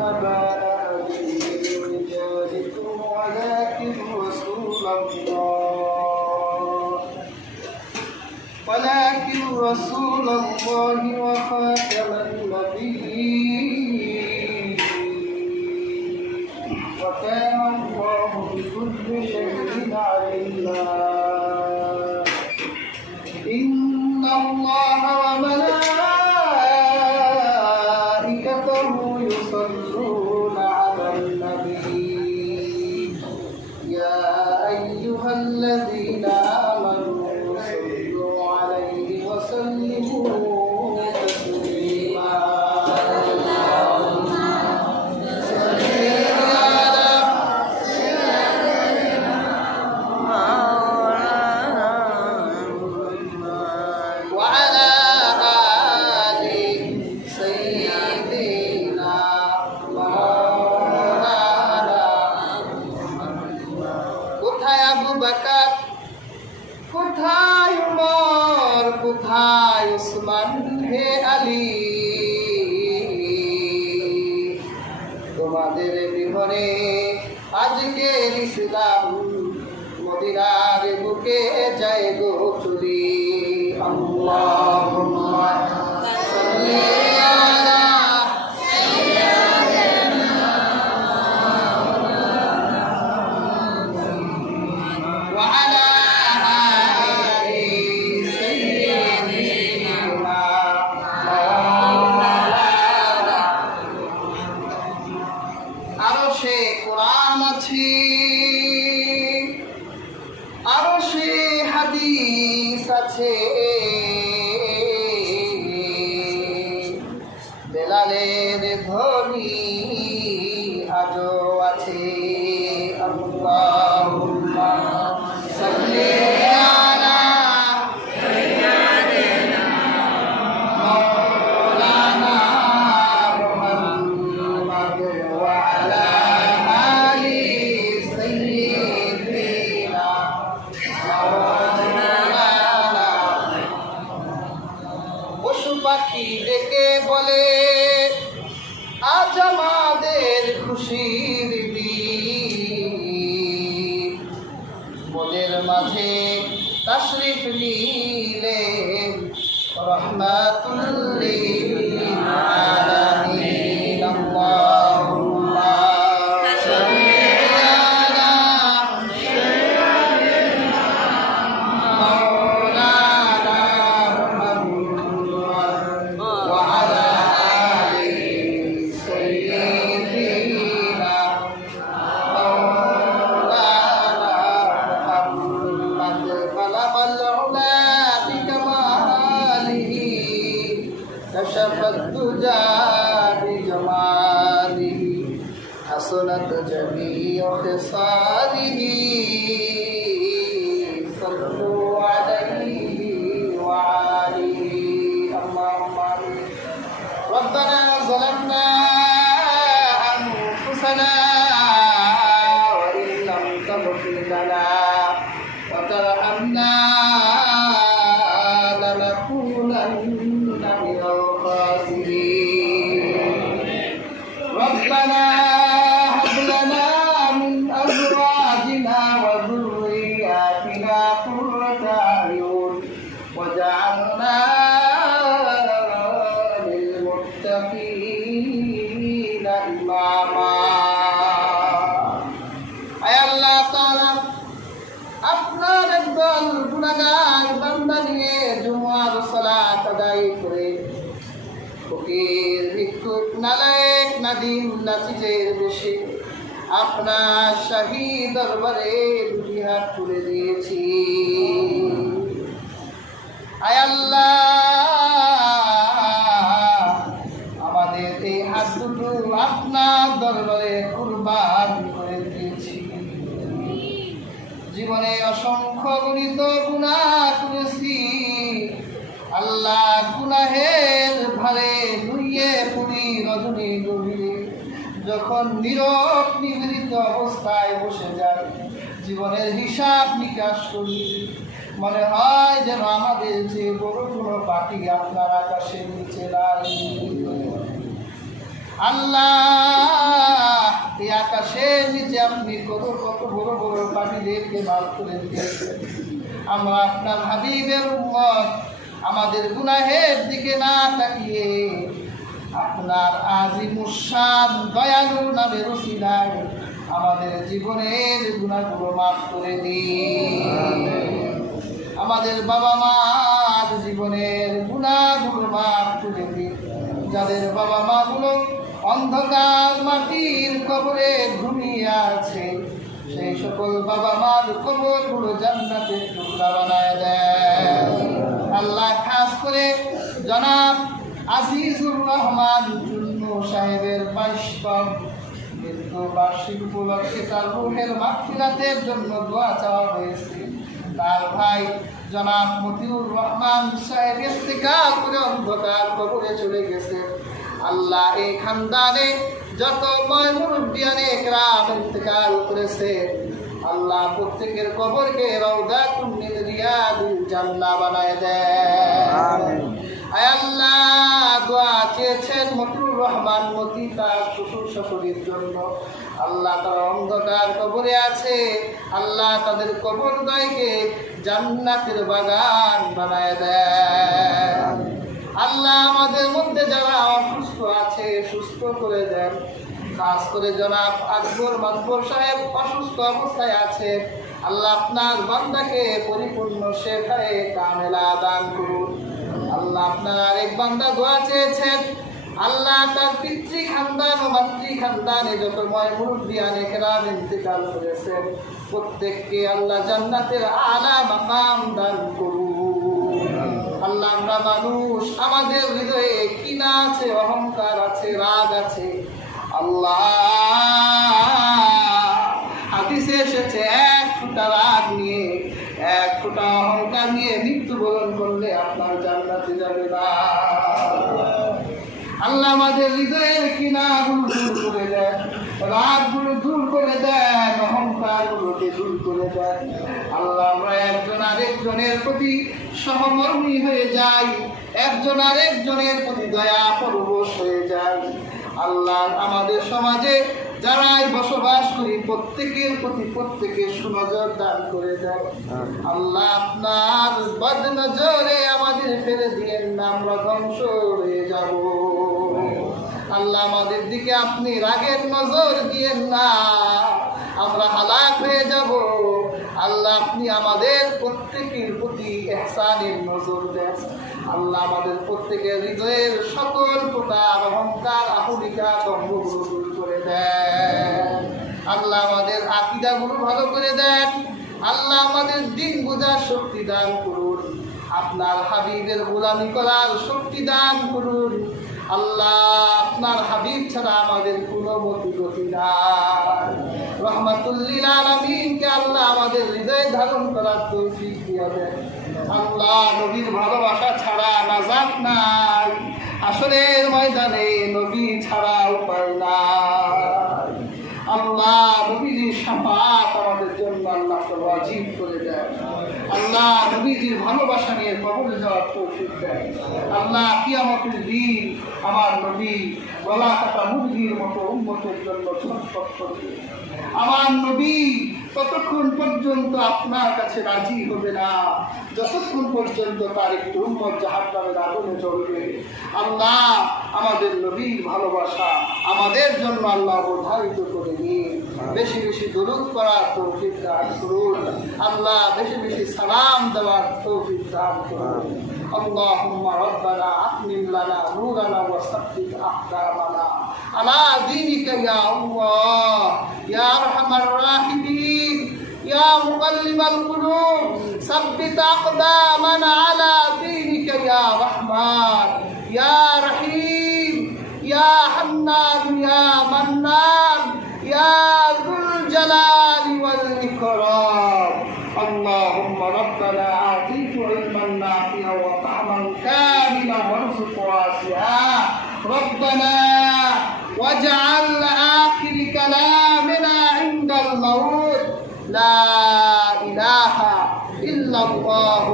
أباء أحد من رجالكم ولكن رسول الله وخاتم النبيين وكان الله بكل شيء عليما إن الله وملائكته يصلون على النبي يا أيها الذين آمنوا صلوا عليه وسلموا تسليما وعلى آل سيدنا مولانا কোথায় আবু বকর, কোথায় উমর, কোথায় উসমান, হে আলী, তোমাদের বিহনে আজকের ইসলাম মদিনার বুকে যায় গো চুরি। আল্লাহুম্মা সাল্লি আলা ওয়া আলা আলি সাইয়্যিদিনা মাওলানা। আরশে কোরআন আছে, আরশে হাদিস আছে, বেলালের ধ্বনি আজও আছে। আল্লাহুম্মা সাল্লি আলা মাওলানা মুহাম্মাদ ওয়া আলা আলি সাইয়্যিদিনা মাওলানা। পশু পাখি ডেকে বলে আজ আমাদের খুশির দিন, মোদের মাঝে তাশরিফ নিলেন রহমাতুল লিল আলামিন। আল্লাহুম্মা সাল্লি আলা মাওলানা মুহাম্মাদ ওয়া আলা আলি সাইয়্যিদিনা মাওলানা মুহাম্মাদ বালাগাল উলা বিকামালিহি কাশাফাত দুজা বিজামালিহি হাসানাত জামিউ খিসালিহি সাল্লু আলাইহি ওয়া আলিহি। আল্লাহুম্মা ربنا ظلمنا أنفسنا وإن لم تغفر لنا وترحمنا لنكونن من الخاسرين. ربنا هب لنا من أزواجنا وذرياتنا قرة أعين واجعلنا للمتقين إماما। আয় আল্লাহ তাআলা, আপনার একদল গুনাহগার বান্দা নিয়ে জুমার সালাত আদায় করে ফকির ভিক্ষুক নালায়েক নাদিম নাচিজের বেশে আপনার শাহী দরবারে দুটি হাত তুলে দিয়েছি। আয় আল্লাহ, আমাদের এই হাত দুটো আপনার দরবারে কুরবান করে দিয়েছি। জীবনে অসংখ্য গণিত গুনাহ করেছি আল্লাহ, গুনাহের ভারে নুয়ে পুরি রজনী গভীরে যখন নীরব নিভৃত অবস্থায় বসে যায়, জীবনের হিসাব নিকাশ করি, মনে হয় যেন আমাদের যে বড় কোনো পাখি আপনার আকাশের নিচে নাই। আল্লাহ ঘাসের নিচে আপনি কত কত বড় বড় পাখিদেরকে মাফ করে দিয়েছেন। আমরা আপনার হাবিবের উম্মত, আমাদের গুনাহের দিকে না তাকিয়ে আপনার আজিমুশান দয়ালু নামের উসিলায় আমাদের জীবনের গুনাহগুলো মাফ করে দিন। আমাদের বাবা মার জীবনের গুনাহগুলো মাফ করে দিন। যাদের বাবা মাগুলো অন্ধকার মাটির কবরে ঘুমিয়ে আছে, সেই সকল বাবা মার কবরগুলো জান্নাতের টুকরা বানায় দেয়। আল্লাহ খাস করে জনাব আজিজুর রহমান চুন্নু সাহেবের 22তম মৃত্যু বার্ষিক উপলক্ষে তার রূহের মাগফিরাতের জন্য দোয়া চাওয়া হয়েছে। তার ভাই জনাব মতিউর রহমান সাহেব ইন্তেকাল করে অন্ধকার কবরে চলে গেছে। আল্লাহ এই খানদানে যত মুরব্বিয়ানে কেরাম ইন্তেকাল করেছে, আল্লাহ প্রত্যেকের কবরকে রাউদাতুম মিন রিয়াদিল জান্নাহ বানায় দেয়। আমিন। আয় আল্লাহ, দোয়া চেয়েছেন মতিউর রহমান মতি তার শ্বশুর শাশুড়ির জন্য। আল্লাহ তারা অন্ধকার কবরে আছে, আল্লাহ তাদের কবরদ্বয়কে জান্নাতের বাগান বানায় দেয়। আল্লাহ আমাদের মধ্যে যারা অসুস্থ আছে সুস্থ করে দেন। খাস করে জনাব আকবর মাতবর সাহেব অসুস্থ অবস্থায় আছে, আল্লাহ আপনার বান্দাকে পরিপূর্ণ শেফায়ে কামেলা দান করুন। আল্লাহ আপনার আরেক বান্দা দোয়া চেয়েছেন, আল্লাহ তার পিতৃ খানদান ও মাতৃ খানদানে যত মুরব্বিয়ানে কেরাম ইন্তেকাল করেছেন, প্রত্যেককে আল্লাহ জান্নাতের আলা মাকাম দান করুন। আল্লাহ আমরা মানুষ, আমাদের হৃদয়ে কিনা আছে, অহংকার আছে, রাগ আছে। আল্লাহ হাদিসে এসেছে এক ফোঁটা রাগ নিয়ে, এক ফোঁটা অহংকার নিয়ে মৃত্যুবরণ করলে আপনার জান্নাতে যাবে না। আল্লাহ আমাদের হৃদয়ের কিনাগুলো দূর করে দেন, রাগগুলো দূর করে দেন, অহংকারগুলোকে দূর করে দেন। আল্লাহ আমরা একজন আরেকজনের প্রতি সহমর্মী হয়ে যাই, একজন আরেকজনের প্রতি দয়া পরবশ হয়ে যাই। আল্লাহ আমাদের সমাজে যারাই বসবাস করি প্রত্যেকের প্রতি প্রত্যেকের সুনজর দান করে দেয়। আল্লাহ আপনার বদনজরে আমাদের ফেলে দিয়েন না, আমরা ধ্বংস হয়ে যাব। আল্লাহ আমাদের দিকে আপনি রাগের নজর দিয়েন না, আমরা হালাক হয়ে যাব। আল্লাহ আপনি আমাদের প্রত্যেকের প্রতি ইহসানের নজর দেন। আল্লাহ আমাদের প্রত্যেকের হৃদয়ের সকল প্রকার অহংকার আহুরিকা দম্ভগুলো দূর করে দেন। আল্লাহ আমাদের আকীদাগুলো ভালো করে দেন। আল্লাহ আমাদের দিন বোঝার শক্তি দান করুন, আপনার হাবিবের গোলামি করার শক্তি দান করুন। আল্লাহ আপনার হাবিব ছাড়া আমাদের কোনো গতি নাই। রহমাতুল লিল আলামিনকে আল্লাহ আমাদের হৃদয়ে ধারণ করার তৌফিক দিয়ে দেন। আল্লাহ নবীর ভালোবাসা ছাড়া নাজাত নাই, আসরের ময়দানে নবী ছাড়া উপায় নাই। আল্লাহ নবীজির শাফাআত আমাদের জন্য আল্লাহ ওয়াজিব করে দেন। আল্লাহ নবীজির ভালোবাসা নিয়ে কবরে যাওয়ার তৌফিক দেন। আল্লাহ কিয়ামতের দিন আমার নবী গলা কাটা মুরগির মতো উম্মতের জন্য ছটফট করবে। আমার নবী ততক্ষণ পর্যন্ত আপনার কাছে রাজি হবে না যতক্ষণ পর্যন্ত তার একটু উম্মত জাহান্নামের আগুনে জ্বলবে। আল্লাহ আমাদের নবীর ভালোবাসা আমাদের জন্য আল্লাহ অবধারিত করে নিন। বেশি বেশি দুরূদ পড়ার তৌফিক দান করুন। আল্লাহ বেশি বেশি সালাম দেওয়ার তৌফিক দান করুন। আল্লাহুম্মা রাব্বানা আতমিম লানা নূরানা ওয়া সাব্বিত আকদামানা আলা দীনিকা ইয়া আল্লাহ ইয়া আরহামার রাহিমিন ইয়া মুকাল্লিবাল কুলুব সাব্বিত আকদামানা আলা দীনিকা ইয়া রাহমান ইয়া রহিম ইয়া হান্নান ইয়া মান্নান ইয়া যুল জালালি ওয়াল ইকরাম। اللهم ربنا آتيك علما نافعا وفهما كاملا وارزق واسعا. ربنا واجعل آخر كلامنا عند الموت لا إله إلا الله